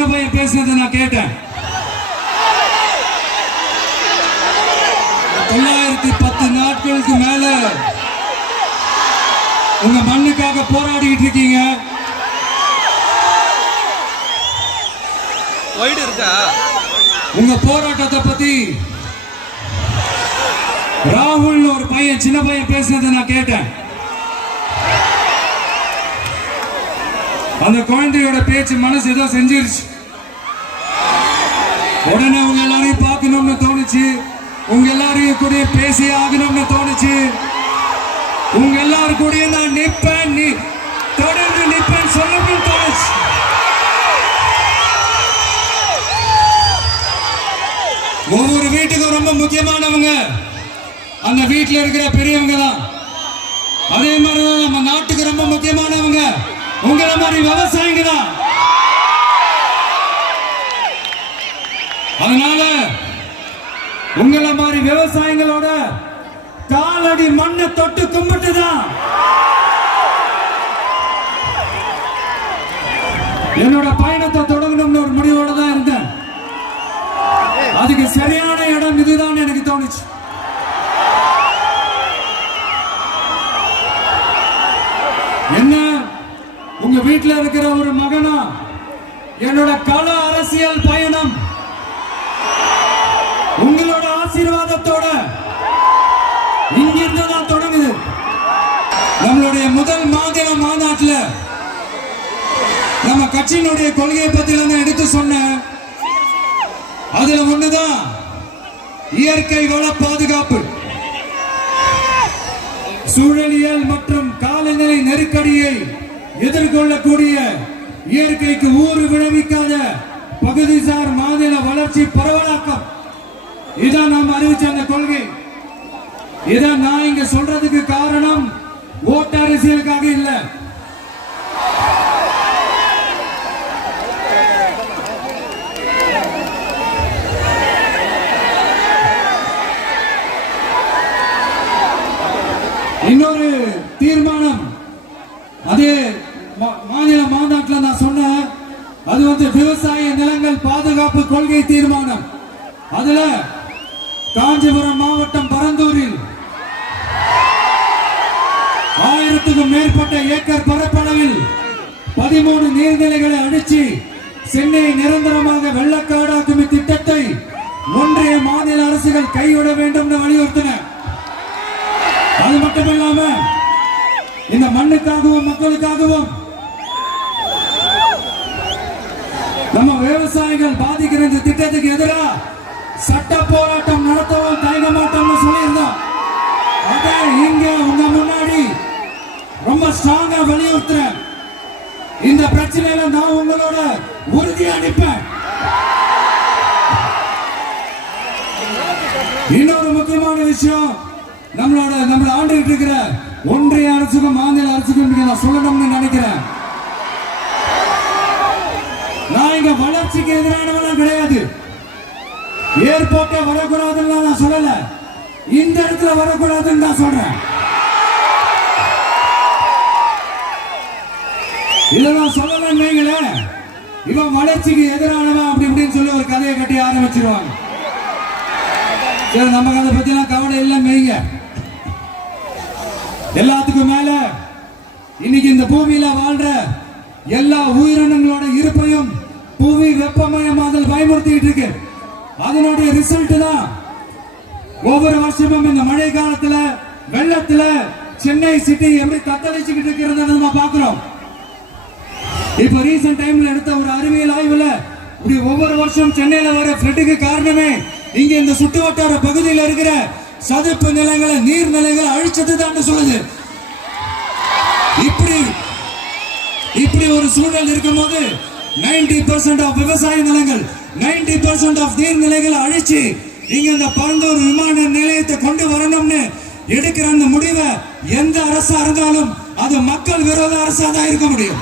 சின்ன பையன் பேசுனதை நான் கேட்டேன். 910 நாட்களுக்கு மேல உங்க மண்ணுக்காக போராடிட்டு இருக்கீங்க. உங்க போராட்டத்தை பத்தி ராகுல் ஒரு பையன் சின்ன பையன் பேசுனதை நான் கேட்டேன். அந்த குழந்தையோட பேச்சு மனசு ஏதோ செஞ்சிருச்சு. உடனே உங்க எல்லாரையும் பார்க்கணும்னு தோணுச்சு, உங்க எல்லாரையும் கூட பேசி ஆகணும்னு தோணுச்சு. உங்க எல்லாரும் கூட நான் நிப்பேன், நீ தொடர்ந்து நிப்பேன் சொல்லணும்னு தோணுச்சு. ஒவ்வொரு வீட்டுக்கும் ரொம்ப முக்கியமானவங்க அந்த வீட்டில் இருக்கிற பெரியவங்க தான். அதே மாதிரிதான் நம்ம நாட்டுக்கு ரொம்ப முக்கியமானவங்க உங்களை மாதிரி விவசாயிங்க தான். அதனால உங்களை மாதிரி விவசாயிகளோட காலடி மண்ணை தொட்டு கும்பிட்டுதான் என்னோட பயணத்தை தொடங்கணும்னு ஒரு முடிவோட தான் இருந்தேன். அதுக்கு சரியான இடம் இதுதான் எனக்கு தோணுச்சு. என்ன உங்க வீட்டில் இருக்கிற ஒரு மகனா என்னோட கள அரசியல் பயணம் உங்களோட ஆசீர்வாதத்தோட இங்கிருந்து தான் தொடங்குது. நம்மளுடைய முதல் மாநில மாநாட்டில் நம்ம கட்சியினுடைய கொள்கையை பத்தி நான் எடுத்து சொன்னேன். அதுல ஒண்ணுதான் இயற்கை வள பாதுகாப்பு. சூழலியல் மற்றும் காலநிலை நெருக்கடியை எதிர்கொள்ளக்கூடிய இயற்கைக்கு ஊறு விளைவிக்காத பகுதிசார் மாநில வளர்ச்சி பரவலாக்கம். இதான் நாம் அறிவிச்ச அந்த கொள்கை. இதான் நான் இங்க சொல்றதுக்கு காரணம் ஓட்டு அரசியலுக்காக இல்ல. இன்னொரு தீர்மானம் அதே மாநில மாநாட்டில் நான் சொன்னேன். அது விவசாய நிலங்கள் பாதுகாப்பு கொள்கை தீர்மானம். அதுல காஞ்சிபுரம் மாவட்டம் பரந்தூரில் 1000க்கும் மேற்பட்ட ஏக்கர் பரப்பளவில் 13 நீர்நிலைகளை அடிச்சு சென்னையை நிரந்தரமாக வெள்ளக்காடாக்கும் திட்டத்தை ஒன்றிய மாநில அரசுகள் கைவிட வேண்டும் வலியுறுத்தின. அது மட்டுமில்லாம இந்த மண்ணுக்காகவும் மக்களுக்காகவும் நம்ம விவசாயிகள் பாதிக்கிற இந்த திட்டத்துக்கு எதிராக சட்ட போராட்டம் நடத்தவும் தயங்க மாட்டோம்னு சொல்லியிருந்தோம். அதே இங்க உங்க முன்னாடி ரொம்ப ஸ்ட்ராங்கா வலியுறுத்துறேன். இந்த பிரச்சனையில நான் உங்களோட உறுதியா நிற்பேன். இன்னொரு முக்கியமான விஷயம், நம்மள ஆண்டுகிட்டு இருக்கிற ஒன்றிய அரசுக்கும் மாநில அரசுக்கும் நான் சொல்லணும்னு நினைக்கிறேன். நான் இங்க வளர்ச்சிக்கு எதிரானவெல்லாம் கிடையாது. ஏர்போர்ட்டே வரக்கூடாதுன்னு நான் சொல்லல, இந்த இடத்துல வரக்கூடாதுன்னு நான் சொல்றேன். இதை நான் சொல்லலன்னு இவன் வளர்ச்சிக்கு எதிரானவன் அப்படி இப்படின்னு சொல்லி ஒரு கதையை கட்டி ஆரம்பிச்சிருவாங்க. நமக்கு அதை பத்தி எல்லாம் கவலை இல்லை மெய்ங்க. எல்லாத்துக்கும் மேல இன்னைக்கு இந்த பூமியில வாழ்ற எல்லா உயிரினங்களோட இருப்பையும் புவி வெப்பமயமாதல் பயமுறுத்திட்டு இருக்கு. அதனுடைய ரிசல்ட் தான் ஒவ்வொரு வருஷமும் இந்த மழை காலத்துல வெள்ளத்துல சென்னை சிட்டி எப்படி தத்தளிச்சுக்கிட்டு இருக்கிறத நம்ம பாக்குறோம். இப்ப ரீசன்ட் டைம்ல எடுத்த ஒரு அறிவியல் ஆய்வுல இப்படி ஒவ்வொரு வருஷம் சென்னையில வர ஃப்ளட்டுக்கு காரணமே இங்க இந்த சுற்று வட்டார பகுதியில் இருக்கிற சதுப்பு நிலங்களை நீர்நிலைகளை அழிச்சதுதான் சொல்லுது. இப்படி ஒரு சூழல் இருக்கும்போது 90% ஆஃப் விவசாய நிலங்கள் 90% ஆஃப் நீர்நிலைகளை அழிச்சு இங்க இந்த பரந்தூர் விமான நிலையத்தை கொண்டு வரணும்னு எடுக்கிற அந்த முடிவை எந்த அரசா இருந்தாலும் அது மக்கள் விரோத அரசா தான் இருக்க முடியும்.